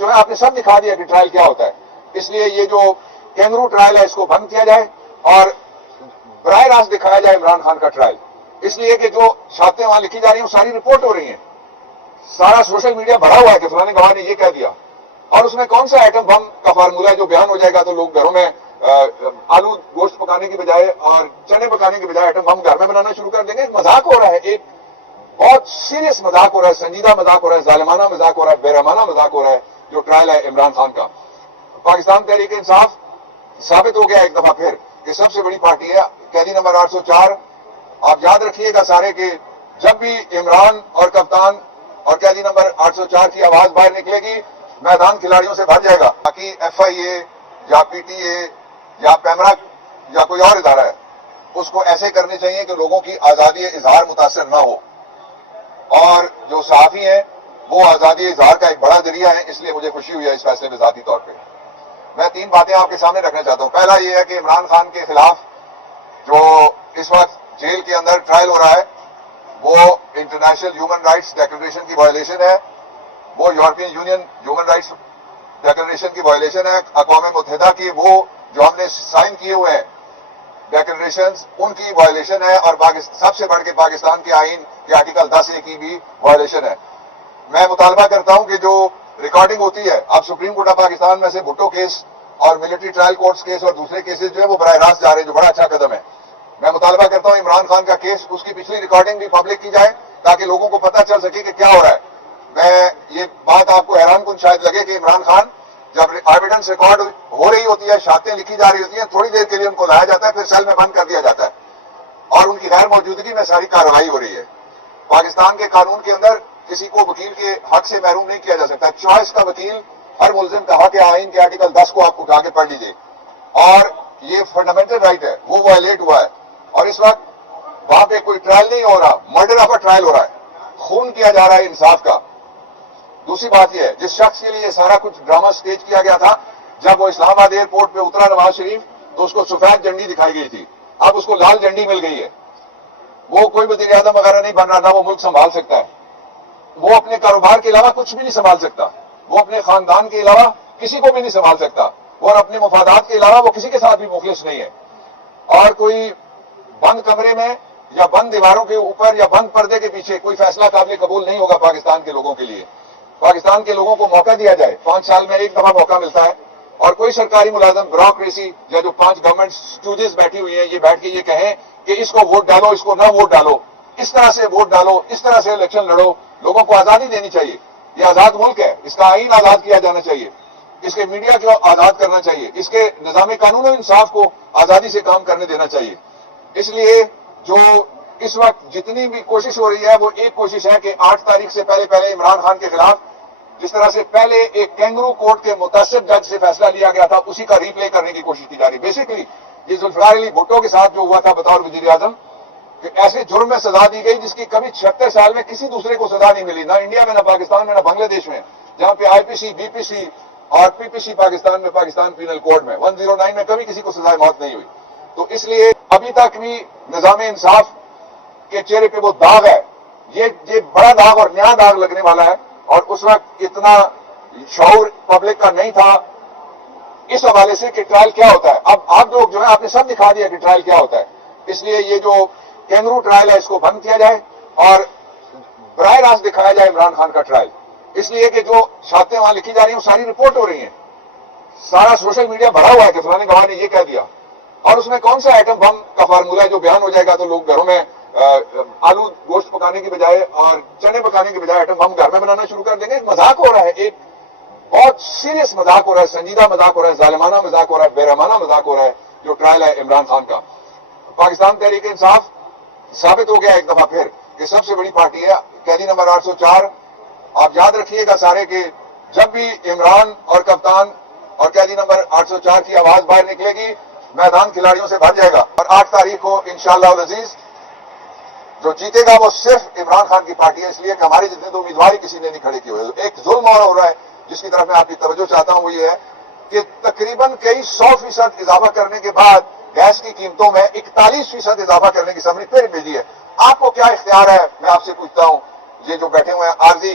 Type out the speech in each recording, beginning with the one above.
جو ہے آپ نے سب دکھا دیا کہ ٹرائل کیا ہوتا ہے. اس لیے یہ جو کینگرو ٹرائل ہے اس کو بند کیا جائے اور براہ راست دکھایا جائے عمران خان کا ٹرائل. اس لیے کہ جو شرطیں وہاں لکھی جا رہی ہیں وہ ساری رپورٹ ہو رہی ہیں. سارا سوشل میڈیا بھرا ہوا ہے کہ فلاں گواہ نے یہ کہہ دیا. اور اس میں کون سا ایٹم بم کا فارمولہ ہے جو بیان ہو جائے گا تو لوگ گھروں میں آلو گوشت پکانے کی بجائے اور چنے پکانے کی بجائے ایٹم بم گھر میں بنانا شروع کر دیں گے. ایک مذاق ہو رہا ہے, ایک بہت سیریس مذاق ہو رہا ہے, سنجیدہ مذاق ہو رہا ہے, ظالمانہ مذاق ہو رہا ہے, بےرحمانہ مذاق ہو رہا ہے جو ٹرائل ہے عمران خان کا. پاکستان تحریک انصاف ثابت ہو گیا ایک دفعہ پھر کہ سب سے بڑی پارٹی ہے. قیدی نمبر 804 آپ یاد رکھیے گا سارے کہ جب بھی عمران اور کپتان اور قیدی نمبر 804 کی آواز باہر نکلے گی میدان کھلاڑیوں سے بھر جائے گا. باقی ایف آئی اے یا پی ٹی اے یا پیمرا یا کوئی اور ادارہ ہے اس کو ایسے کرنے چاہیے کہ لوگوں کی آزادی اظہار متاثر نہ ہو. اور جو صحافی ہیں وہ آزادی اظہار کا ایک بڑا ذریعہ ہے. اس لیے مجھے خوشی ہوئی ہے اس فیصلے میں ذاتی طور پہ. میں 3 باتیں آپ کے سامنے رکھنا چاہتا ہوں. پہلا یہ ہے کہ عمران خان کے خلاف جو اس وقت جیل کے اندر ٹرائل ہو رہا ہے وہ انٹرنیشنل ہیومن رائٹس ڈیکلریشن کی وائلیشن ہے. وہ European union human rights declaration کی وائلیشن ہے. اقوام متحدہ کی وہ جو ہم نے سائن کیے ہوئے ہیں ڈیکلریشنز ان کی وائلیشن ہے. اور سب سے بڑھ کے پاکستان کے آئین کے آرٹیکل 10A کی بھی وائلیشن ہے. میں مطالبہ کرتا ہوں کہ جو ریکارڈنگ ہوتی ہے اب سپریم کورٹ آف پاکستان میں سے بھٹو کیس اور ملٹری ٹرائل کورٹس کیس اور دوسرے کیسز جو ہے وہ براہ راست جا رہے ہیں جو بڑا اچھا قدم ہے. میں مطالبہ کرتا ہوں عمران خان کا کیس اس کی پچھلی ریکارڈنگ بھی پبلک کی جائے تاکہ لوگوں کو پتہ چل سکے کہ کیا ہو رہا ہے. میں یہ بات آپ کو حیران کن شاید لگے کہ عمران خان جب ایویڈنس ریکارڈ ہو رہی ہوتی ہے شہادتیں لکھی جا رہی ہوتی ہیں تھوڑی دیر کے لیے ان کو لایا جاتا ہے پھر سیل میں بند کر دیا جاتا ہے اور ان کی غیر موجودگی میں ساری کارروائی ہو رہی ہے. پاکستان کے قانون کے اندر کسی کو وکیل کے حق سے محروم نہیں کیا جا سکتا. چوائس کا وکیل ہر ملزم کا حق ہے. آئین کے آرٹیکل 10 کو آپ اٹھا کے پڑھ لیجئے. اور یہ فنڈامنٹل رائٹ ہے وہ وائلیٹ ہوا ہے. اور اس وقت وہاں پہ کوئی ٹرائل نہیں ہو رہا, مرڈر آف اے ٹرائل ہو رہا ہے, خون کیا جا رہا ہے انصاف کا. دوسری بات یہ ہے جس شخص کے لیے یہ سارا کچھ ڈرامہ سٹیج کیا گیا تھا جب وہ اسلام آباد ایئرپورٹ پہ اترا نواز شریف تو اس کو سفید جھنڈی دکھائی گئی تھی. اب اس کو لال جھنڈی مل گئی ہے. وہ کوئی وزیر اعظم وغیرہ نہیں بن رہا, نہ وہ ملک سنبھال سکتا ہے. وہ اپنے کاروبار کے علاوہ کچھ بھی نہیں سنبھال سکتا. وہ اپنے خاندان کے علاوہ کسی کو بھی نہیں سنبھال سکتا. اور اپنے مفادات کے علاوہ وہ کسی کے ساتھ بھی مخلص نہیں ہے. اور کوئی بند کمرے میں یا بند دیواروں کے اوپر یا بند پردے کے پیچھے کوئی فیصلہ قابل قبول نہیں ہوگا پاکستان کے لوگوں کے لیے. پاکستان کے لوگوں کو موقع دیا جائے. 5 سال میں ایک دفعہ موقع ملتا ہے اور کوئی سرکاری ملازم بیوروکریسی یا جو 5 گورنمنٹ اسٹوڈنٹس بیٹھی ہوئی ہیں یہ بیٹھ کے یہ کہیں کہ اس کو ووٹ ڈالو اس کو نہ ووٹ ڈالو, اس طرح سے ووٹ ڈالو, اس طرح سے الیکشن لڑو. لوگوں کو آزادی دینی چاہیے. یہ آزاد ملک ہے, اس کا آئین آزاد کیا جانا چاہیے, اس کے میڈیا کو آزاد کرنا چاہیے, اس کے نظام قانون و انصاف کو آزادی سے کام کرنے دینا چاہیے. اس لیے جو اس وقت جتنی بھی کوشش ہو رہی ہے وہ ایک کوشش ہے کہ 8 تاریخ سے پہلے عمران خان کے خلاف جس طرح سے پہلے ایک کینگرو کورٹ کے متاثر جج سے فیصلہ لیا گیا تھا اسی کا ری پلے کرنے کی کوشش کی جا رہی. بیسکلی یہ ذوالفقار علی بھٹو کے ساتھ جو ہوا تھا بطور وزیر اعظم کہ ایسے جرم میں سزا دی گئی جس کی کبھی 76 سال میں کسی دوسرے کو سزا نہیں ملی, نہ انڈیا میں, نہ پاکستان میں, نہ بنگلہ دیش میں, جہاں پہ آئی پی سی, بی پی سی اور پی پی سی پاکستان میں, پاکستان پینل کوڈ میں 109 میں کبھی کسی کو سزائے موت نہیں ہوئی. تو اس لیے ابھی تک بھی نظام انصاف کے چہرے پہ وہ داغ ہے. یہ بڑا داغ اور نیا داغ لگنے والا ہے. اور اس وقت اتنا شعور پبلک کا نہیں تھا اس حوالے سے کہ ٹرائل کیا ہوتا ہے. اب آپ لوگ جو ہے آپ نے سب دکھا دیا کہ ٹرائل کیا ہوتا ہے. اس لیے یہ جو کینگرو ٹرائل ہے اس کو بند کیا جائے اور براہ راست دکھایا جائے عمران خان کا ٹرائل. اس لیے کہ جو شرطیں وہاں لکھی جا رہی ہیں وہ ساری رپورٹ ہو رہی ہیں. سارا سوشل میڈیا بھرا ہوا ہے کہ فلاں گواہ نے یہ کہہ دیا. اور اس میں کون سا ایٹم بم کا فارمولہ ہے جو بیان ہو جائے گا تو لوگ گھروں میں آلو گوشت پکانے کی بجائے اور چنے پکانے کی بجائے ایٹم بم گھر میں بنانا شروع کر دیں گے. ایک مذاق ہو رہا ہے, ایک بہت سیریس مذاق ہو رہا ہے, سنجیدہ مذاق ہو رہا ہے, ظالمانہ مذاق ہو رہا ہے, بےرحمانہ مذاق ہو رہا ہے جو ٹرائل ہے عمران خان کا. پاکستان تحریک انصاف ثابت ہو گیا ایک دفعہ پھر کہ سب سے بڑی پارٹی ہے. قیدی نمبر 804 آپ یاد رکھیے گا سارے کہ جب بھی عمران اور کپتان اور قیدی نمبر 804 کی آواز باہر نکلے گی میدان کھلاڑیوں سے بھر جائے گا. اور 8 تاریخ کو انشاءاللہ العزیز جو جیتے گا وہ صرف عمران خان کی پارٹی ہے. اس لیے کہ ہماری جتنے تو امیدوار ہی کسی نے نہیں کھڑے کیے ہوئے. ایک ظلم اور ہو رہا ہے جس کی طرف میں آپ کی توجہ چاہتا ہوں وہ یہ ہے کہ تقریباً کئی 100% اضافہ کرنے کے بعد گیس کی قیمتوں میں 41% اضافہ کرنے کی سمری پھر بھیجی ہے. آپ کو کیا اختیار ہے میں آپ سے پوچھتا ہوں, یہ جو بیٹھے ہوئے ہیں عارضی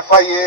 FIA